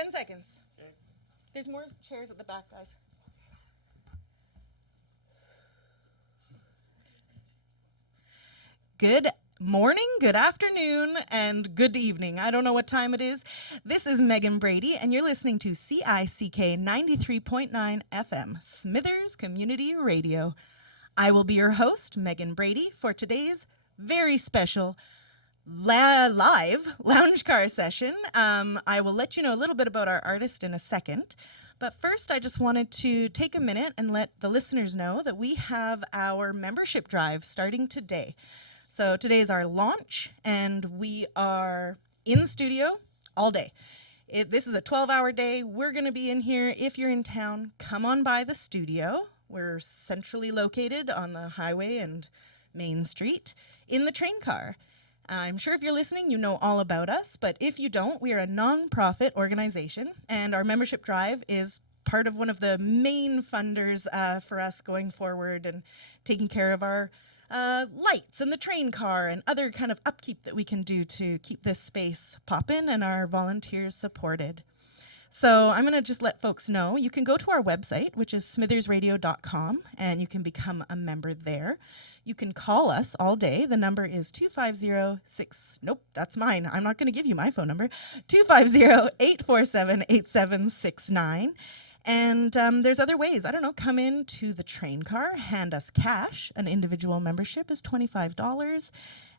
10 seconds. Okay. There's more chairs at the back, guys. Good morning, good afternoon, and good evening. I don't know what time it is. This is Megan Brady, and you're listening to CICK 93.9 FM, Smithers Community Radio. I will be your host, Megan Brady, for today's very special live lounge car session. I will let you know a little bit about our artist in a second. But first, I just wanted to take a minute and let the listeners know that we have our membership drive starting today. So today is our launch, and we are in studio all day. This is a 12-hour day. We're going to be in here. If you're in town, come on by the studio. We're centrally located on the highway and Main Street in the train car. I'm sure if you're listening, you know all about us, but if you don't, we are a non-profit organization, and our membership drive is part of one of the main funders for us going forward and taking care of our lights and the train car and other kind of upkeep that we can do to keep this space poppin' and our volunteers supported. So I'm going to just let folks know, you can go to our website, which is smithersradio.com, and you can become a member there. You can call us all day. The number is 250-6, nope, that's mine. I'm not going to give you my phone number, 250-847-8769. And there's other ways. I don't know, come in to the train car, hand us cash. An individual membership is $25.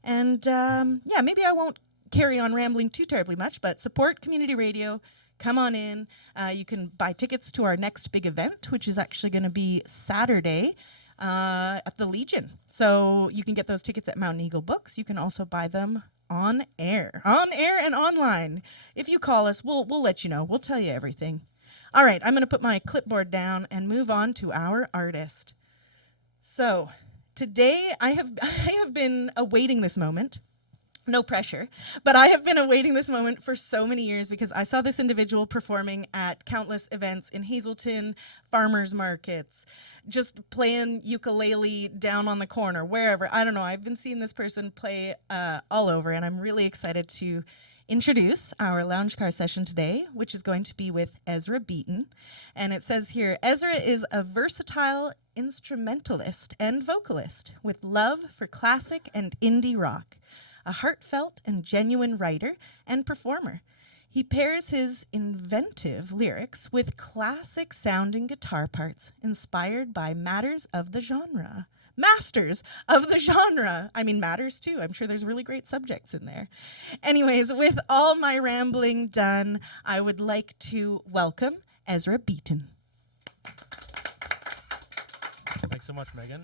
And yeah, maybe I won't carry on rambling too terribly much, but support community radio. Come on in. You can buy tickets to our next big event, which is actually going to be Saturday at the Legion. So you can get those tickets at Mountain Eagle Books. You can also buy them on air and online. If you call us, we'll let you know. We'll tell you everything. All right, I'm going to put my clipboard down and move on to our artist. So today I have been awaiting this moment. No pressure, but I have been awaiting this moment for so many years because I saw this individual performing at countless events in Hazelton, farmers markets, just playing ukulele down on the corner, wherever. I don't know. I've been seeing this person play all over, and I'm really excited to introduce our lounge car session today, which is going to be with Ezra Beaton. And it says here, Ezra is a versatile instrumentalist and vocalist with love for classic and indie rock, a heartfelt and genuine writer and performer. He pairs his inventive lyrics with classic-sounding guitar parts inspired by masters of the genre. I mean, matters too. I'm sure there's really great subjects in there. Anyways, with all my rambling done, I would like to welcome Ezra Beaton. Thanks so much, Megan.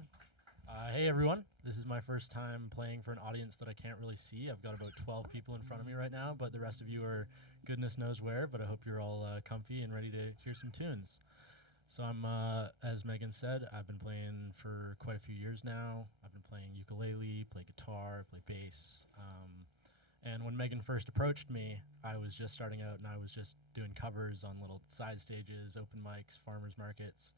Hey, everyone. This is my first time playing for an audience that I can't really see. I've got about 12 people in front of me right now, but the rest of you are goodness knows where, but I hope you're all comfy and ready to hear some tunes. So I'm, as Megan said, I've been playing for quite a few years now. I've been playing ukulele, play guitar, play bass. And when Megan first approached me, I was just starting out and I was just doing covers on little side stages, open mics, farmers markets.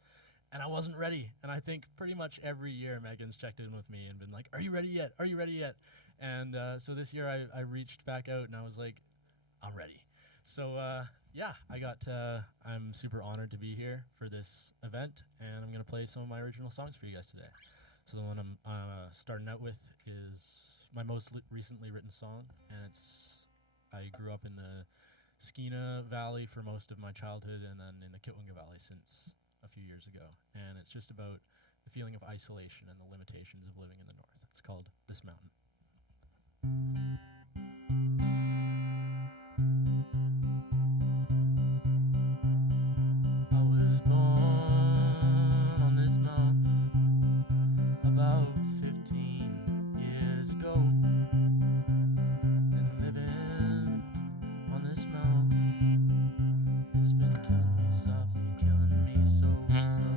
And I wasn't ready. And I think pretty much every year Megan's checked in with me and been like, are you ready yet? Are you ready yet? And so this year I reached back out and I was like, I'm ready. So yeah, I'm super honored to be here for this event, and I'm going to play some of my original songs for you guys today. So the one I'm starting out with is my most recently written song, and I grew up in the Skeena Valley for most of my childhood, and then in the Kitwinga Valley since a few years ago. And it's just about the feeling of isolation and the limitations of living in the north. It's called This Mountain. I was born on this mountain about 15 years ago, and living on this mountain, it's been killing me softly, killing me so slow.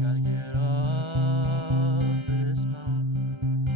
Gotta get off of this mountain.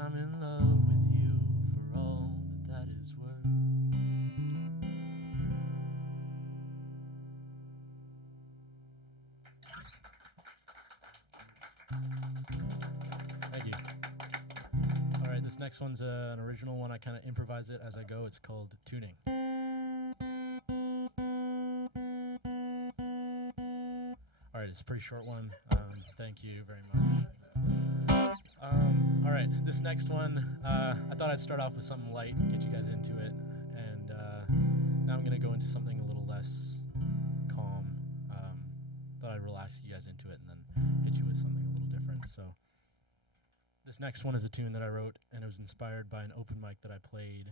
I'm in love with you for all that is worth. Thank you. All right, this next one's an original one. I kind of improvise it as I go. It's called Tuning. All right, it's a pretty short one. Thank you very much. All right, this next one, I thought I'd start off with something light, get you guys into it, and now I'm going to go into something a little less calm. Thought I'd relax you guys into it and then hit you with something a little different. So this next one is a tune that I wrote, and it was inspired by an open mic that I played,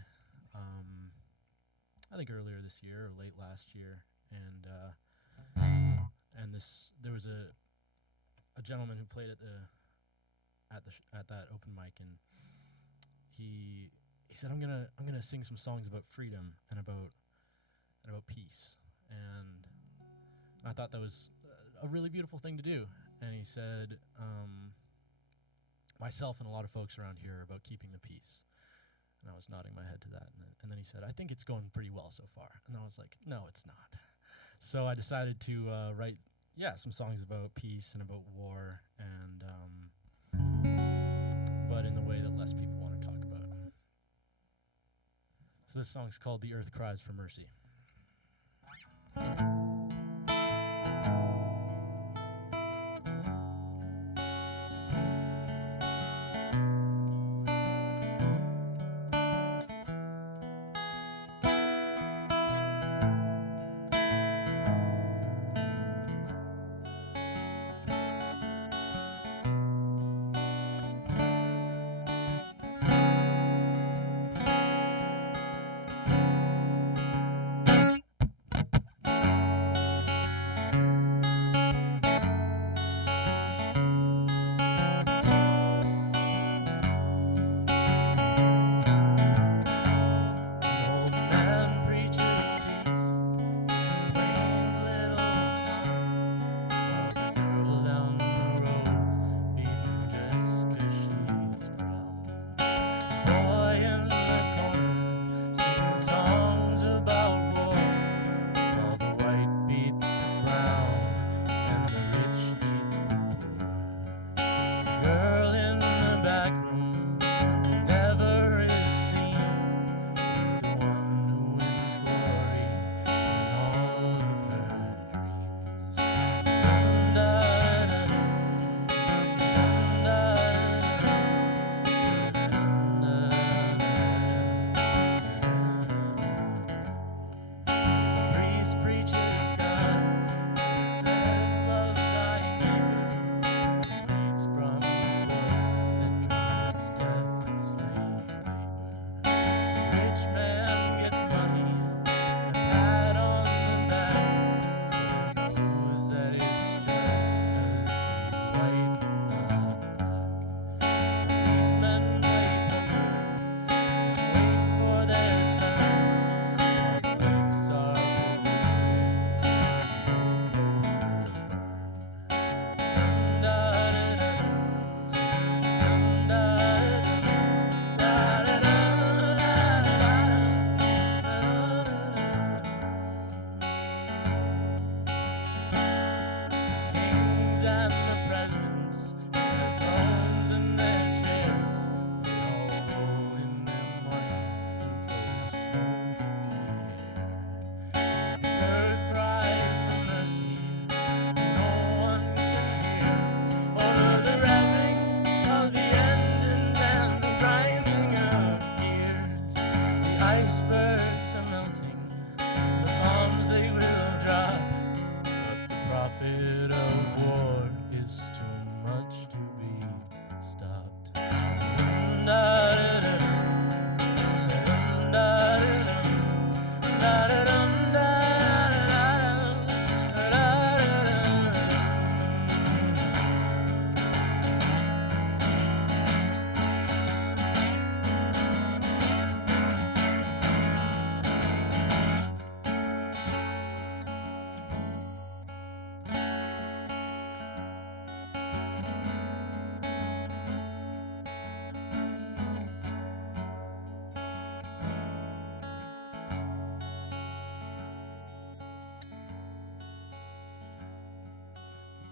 I think earlier this year or late last year, and there was a gentleman who played at that open mic, and he said, I'm gonna sing some songs about freedom and about peace, and I thought that was a really beautiful thing to do. And he said, myself and a lot of folks around here are about keeping the peace. And I was nodding my head to that, and then he said, I think it's going pretty well so far. And I was like, no, it's not. So I decided to write some songs about peace and about war, and but in the way that less people want to talk about. So this song's called The Earth Cries for Mercy.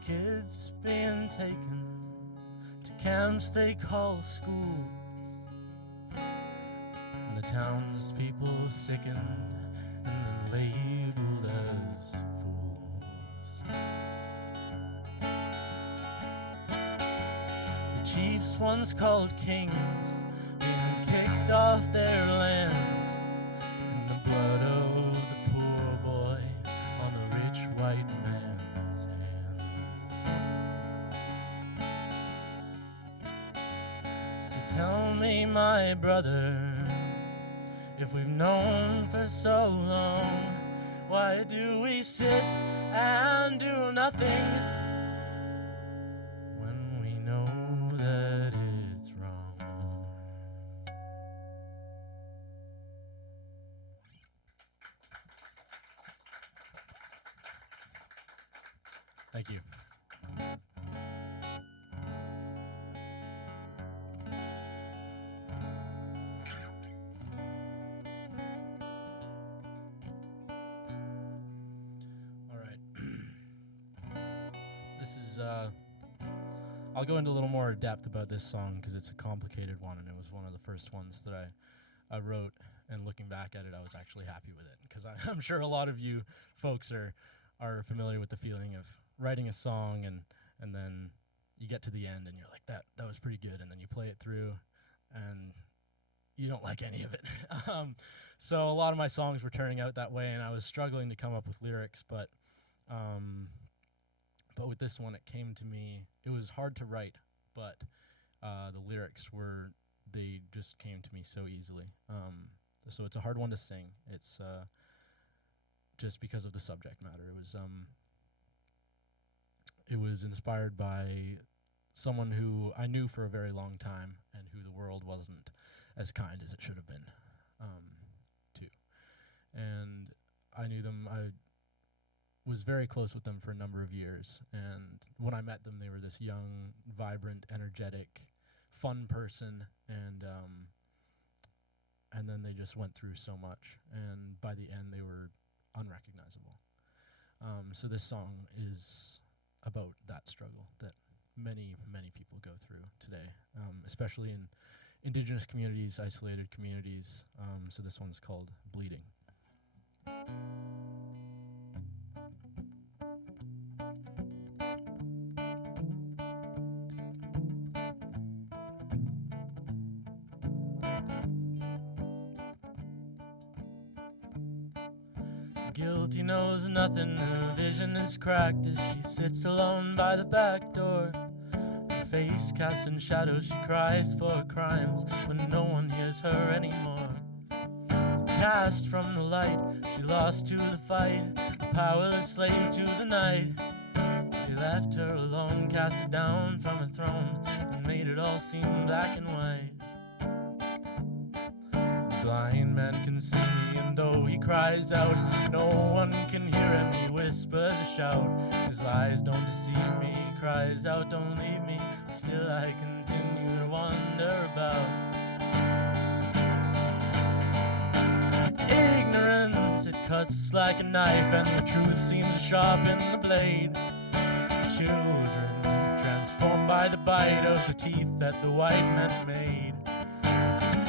kids being taken to camps they call schools, and the townspeople sickened and labeled as fools. The chiefs once called kings being kicked off their lands, and the blood of the poor boy on the rich white man's hands. So tell me, my brother, if we've known for so long, why do we sit and do nothing when we know that it's wrong? Thank you. I'll go into a little more depth about this song because it's a complicated one, and it was one of the first ones that I wrote, and looking back at it, I was actually happy with it, because I'm sure a lot of you folks are familiar with the feeling of writing a song, and then you get to the end, and you're like, that was pretty good, and then you play it through, and you don't like any of it. So a lot of my songs were turning out that way, and I was struggling to come up with lyrics, but with this one, it came to me. It was hard to write, but the lyrics they just came to me so easily. So it's a hard one to sing. It's just because of the subject matter. It was inspired by someone who I knew for a very long time, and who the world wasn't as kind as it should have been to. And I knew them. I was very close with them for a number of years, and when I met them, they were this young, vibrant, energetic, fun person, and then they just went through so much, and by the end, they were unrecognizable. So this song is about that struggle that many, many people go through today, especially in Indigenous communities, isolated communities. So this one's called Bleeding. Guilty knows nothing, her vision is cracked as she sits alone by the back door. Her face cast in shadows, she cries for her crimes when no one hears her anymore. Cast from the light, she lost to the fight, a powerless slave to the night. They left her alone, cast her down from her throne, and made it all seem black and white. Blind man can see, and though he cries out, no one can hear him. He whispers a shout, his lies don't deceive me. He cries out, don't leave me, still I continue to wander about. Ignorance, it cuts like a knife, and the truth seems to sharpen the blade. Children transformed by the bite of the teeth that the white man made.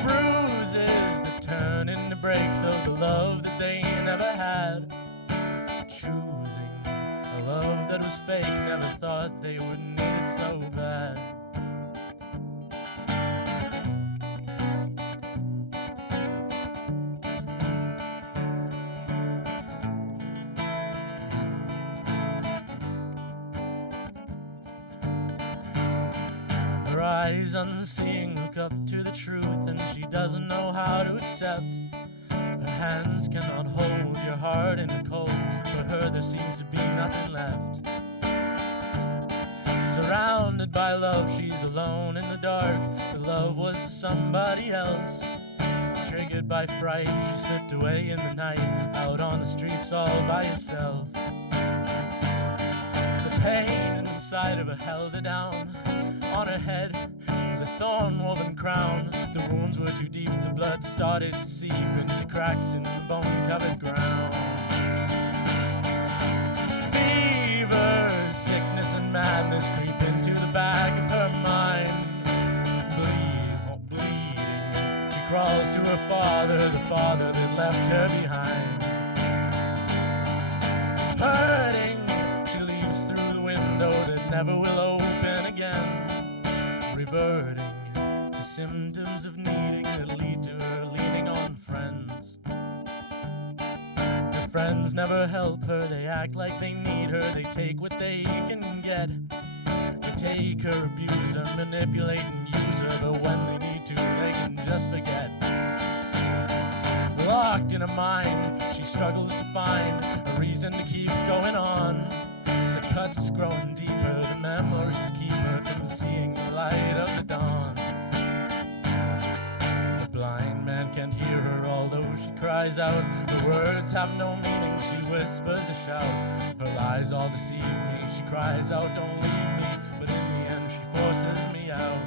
Bruises that turn into breaks of the love that they never had. Choosing a love that was fake, never thought they would need it so bad. Her eyes unseeing look up to the truth, and she doesn't know how to accept. Her hands cannot hold your heart in the cold. For her there seems to be nothing left. Surrounded by love, she's alone in the dark. Her love was for somebody else. Triggered by fright, she slipped away in the night, out on the streets all by herself. The pain inside of her held her down. On her head was a thorn-woven crown. The wounds were too deep, the blood started to seep into cracks in the bone-covered ground. Fever, sickness, and madness creep into the back of her mind. Bleeding, she crawls to her father, the father that left her behind. Hurting, she leaves through the window that never will open again. Reverting to symptoms of needing that lead to her leaning on friends. Her friends never help her, they act like they need her, they take what they can get. They take her, abuse her, manipulate and use her, but when they need to, they can just forget. Locked in her mind, she struggles to find a reason to keep going on. The cuts growing deeper, the memories keep her from seeing the light of the dawn. The blind man can't hear her, although she cries out. The words have no meaning, she whispers a shout. Her lies all deceive me, she cries out, don't leave me, but in the end she forces me out.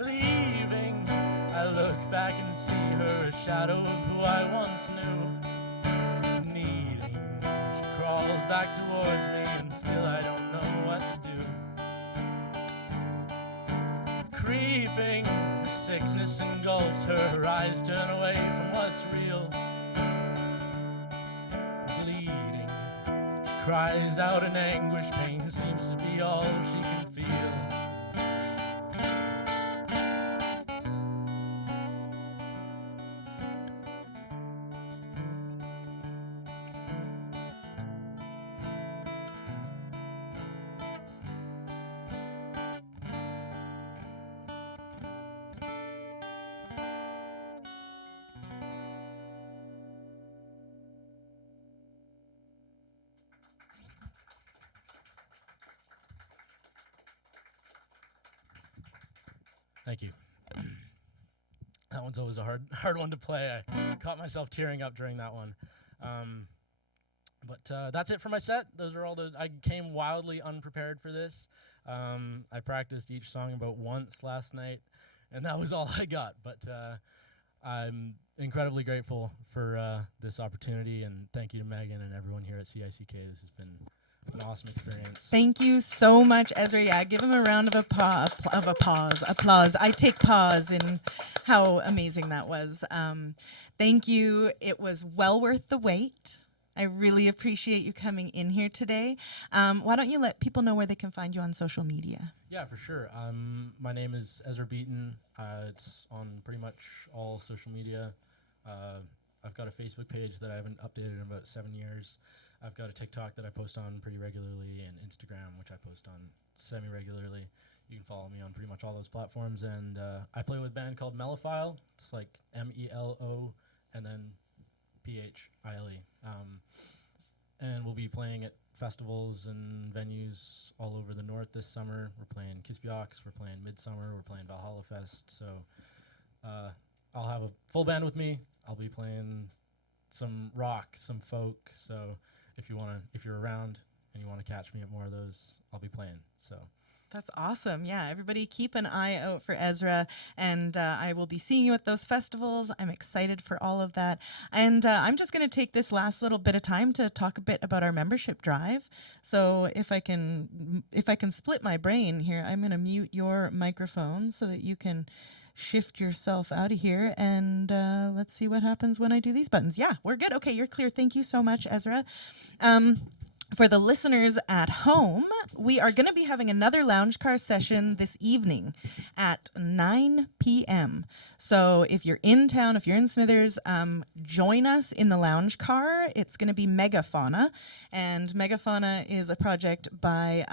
Leaving, I look back and see her, a shadow of who I once knew. Needing, she crawls back towards me, and still I don't know what to do. Creeping, her sickness engulfs her, her eyes turn away from what's real. Bleeding, she cries out in anguish, pain seems to be all she can feel. Thank you. That one's always a hard one to play. I caught myself tearing up during that one. But that's it for my set. Those are all I came wildly unprepared for this. I practiced each song about once last night, and that was all I got. But I'm incredibly grateful for this opportunity, and thank you to Megan and everyone here at CICK. This has been an awesome experience. Thank you so much, Ezra. Yeah, give him a round of applause. I take pause in how amazing that was. Thank you. It was well worth the wait. I really appreciate you coming in here today. Why don't you let people know where they can find you on social media? Yeah, for sure. My name is Ezra Beaton. It's on pretty much all social media. I've got a Facebook page that I haven't updated in about 7 years. I've got a TikTok that I post on pretty regularly, and Instagram, which I post on semi-regularly. You can follow me on pretty much all those platforms. And I play with a band called Melophile. It's like MELO and then PHILE. And we'll be playing at festivals and venues all over the north this summer. We're playing Kispiox, we're playing Midsummer, we're playing Valhalla Fest. So I'll have a full band with me. I'll be playing some rock, some folk. So if you're around and you want to catch me at more of those, I'll be playing. So that's awesome. Yeah, everybody keep an eye out for Ezra, and I will be seeing you at those festivals. I'm excited for all of that. And I'm just going to take this last little bit of time to talk a bit about our membership drive. So if I can split my brain here, I'm going to mute your microphone so that you can shift yourself out of here, and let's see what happens when I do these buttons. Yeah, we're good. Okay, you're clear. Thank you so much, Ezra. For the listeners at home, we are going to be having another lounge car session this evening at 9 p.m. So if you're in town, if you're in Smithers, join us in the lounge car. It's going to be Megafauna, and Megafauna is a project by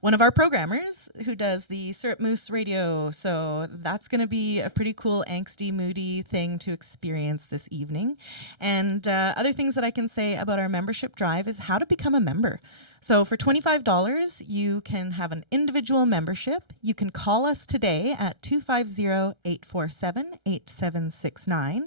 one of our programmers who does the Syrup Moose radio. So that's going to be a pretty cool, angsty, moody thing to experience this evening. And other things that I can say about our membership drive is how to become a member. So for $25, you can have an individual membership. You can call us today at 250-847-8769.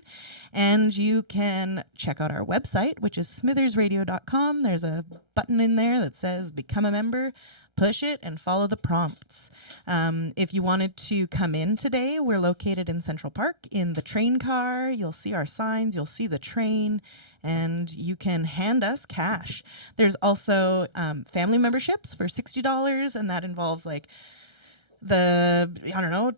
And you can check out our website, which is smithersradio.com. There's a button in there that says Become a Member. push it and follow the prompts. If you wanted to come in today, we're located in Central Park in the train car. You'll see our signs, you'll see the train, and you can hand us cash. There's also family memberships for $60, and that involves like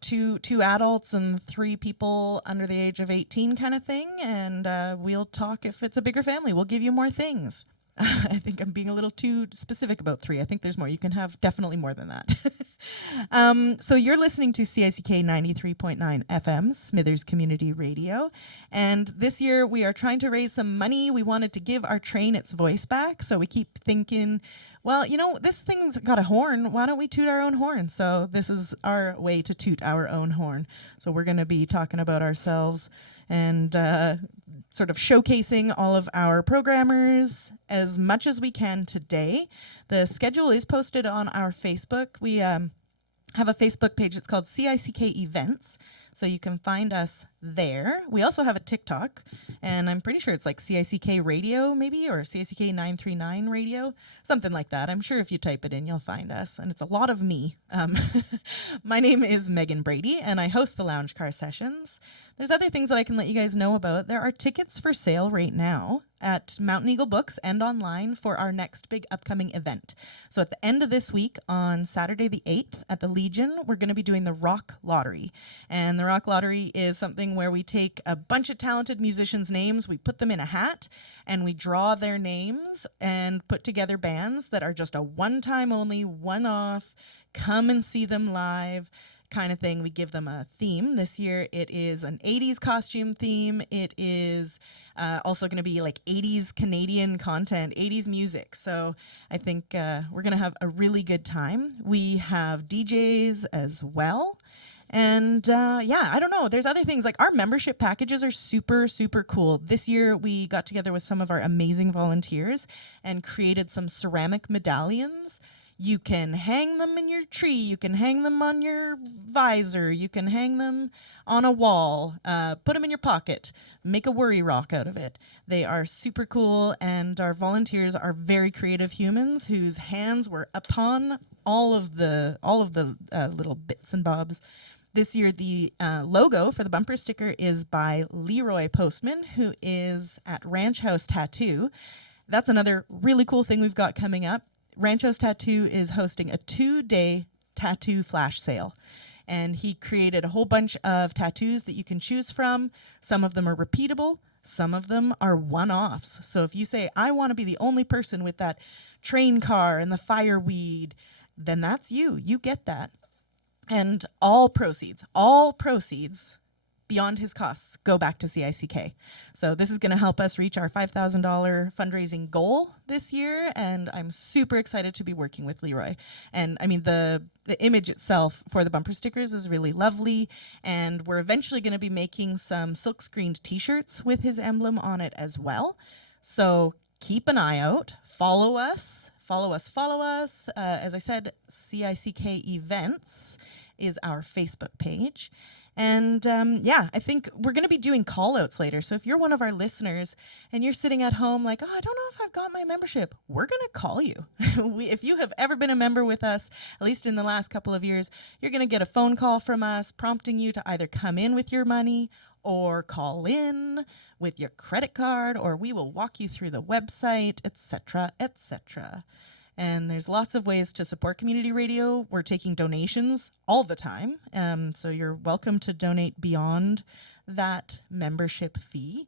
two adults and 3 people under the age of 18 kind of thing. And we'll talk if it's a bigger family. We'll give you more things. I think I'm being a little too specific about 3. I think there's more. You can have definitely more than that. So you're listening to CICK 93.9 FM, Smithers Community Radio. And this year we are trying to raise some money. We wanted to give our train its voice back. So we keep thinking, well, this thing's got a horn. Why don't we toot our own horn? So this is our way to toot our own horn. So we're going to be talking about ourselves and sort of showcasing all of our programmers as much as we can today. The schedule is posted on our Facebook. We have a Facebook page. It's called CICK Events. So you can find us there. We also have a TikTok, and I'm pretty sure it's like CICK Radio maybe, or CICK 939 Radio, something like that. I'm sure if you type it in, you'll find us, and it's a lot of me. My name is Megan Brady, and I host the Lounge Car Sessions. There's other things that I can let you guys know about. There are tickets for sale right now at Mountain Eagle Books and online for our next big upcoming event. So at the end of this week, on Saturday the 8th at the Legion, we're going to be doing the Rock Lottery. And the Rock Lottery is something where we take a bunch of talented musicians' names, we put them in a hat, and we draw their names and put together bands that are just a one-time only, one-off, come and see them live kind of thing. We give them a theme. This year it is an 80s costume theme. It is also going to be like 80s Canadian content, 80s music. So I think we're going to have a really good time. We have DJs as well. And I don't know. There's other things like our membership packages are super, super cool. This year we got together with some of our amazing volunteers and created some ceramic medallions. You can hang them in your tree. You can hang them on your visor. You can hang them on a wall. Put them in your pocket. Make a worry rock out of it. They are super cool, and our volunteers are very creative humans whose hands were upon all of the little bits and bobs. This year, the logo for the bumper sticker is by Leroy Postman, who is at Ranch House Tattoo. That's another really cool thing we've got coming up. Ranch House Tattoo is hosting a 2-day tattoo flash sale. And he created a whole bunch of tattoos that you can choose from. Some of them are repeatable. Some of them are one-offs. So if you say, I want to be the only person with that train car and the fireweed, then that's you. You get that. And all proceeds beyond his costs go back to CICK. So this is going to help us reach our $5,000 fundraising goal this year, and I'm super excited to be working with Leroy. And I mean, the image itself for the bumper stickers is really lovely, and we're eventually going to be making some silk-screened t-shirts with his emblem on it as well. So keep an eye out. Follow us. As I said, CICK Events is our Facebook page. And I think we're going to be doing call outs later. So if you're one of our listeners and you're sitting at home like, oh, I don't know if I've got my membership, we're going to call you. If you have ever been a member with us, at least in the last couple of years, you're going to get a phone call from us prompting you to either come in with your money or call in with your credit card, or we will walk you through the website, etc., etc. And there's lots of ways to support community radio. We're taking donations all the time. So you're welcome to donate beyond that membership fee.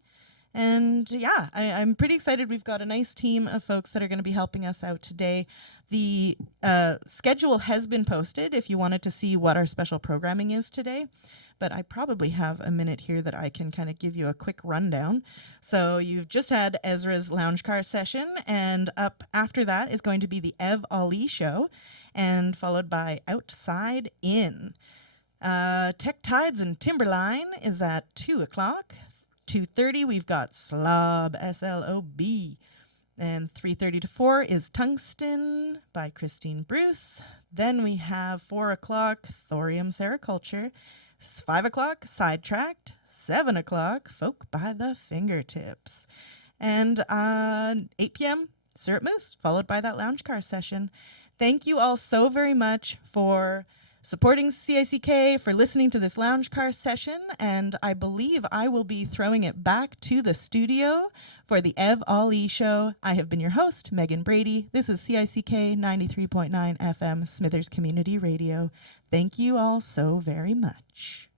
And I'm pretty excited. We've got a nice team of folks that are going to be helping us out today. The schedule has been posted if you wanted to see what our special programming is today. But I probably have a minute here that I can kind of give you a quick rundown. So you've just had Ezra's Lounge Car Session, and up after that is going to be the Ev Ali Show, and followed by Outside In. Tech Tides and Timberline is at 2 o'clock. 2:30 we've got Slob, S-L-O-B. And 3:30 to 4 is Tungsten by Christine Bruce. Then we have 4 o'clock, Thorium Sericulture. 5 o'clock, Sidetracked. 7 o'clock, Folk by the Fingertips. And 8 p.m., Syrup Moose, followed by that Lounge Car Session. Thank you all so very much for supporting CICK, for listening to this lounge car session, and I believe I will be throwing it back to the studio for the Ev Ali Show. I have been your host, Megan Brady. This is CICK 93.9 FM, Smithers Community Radio. Thank you all so very much.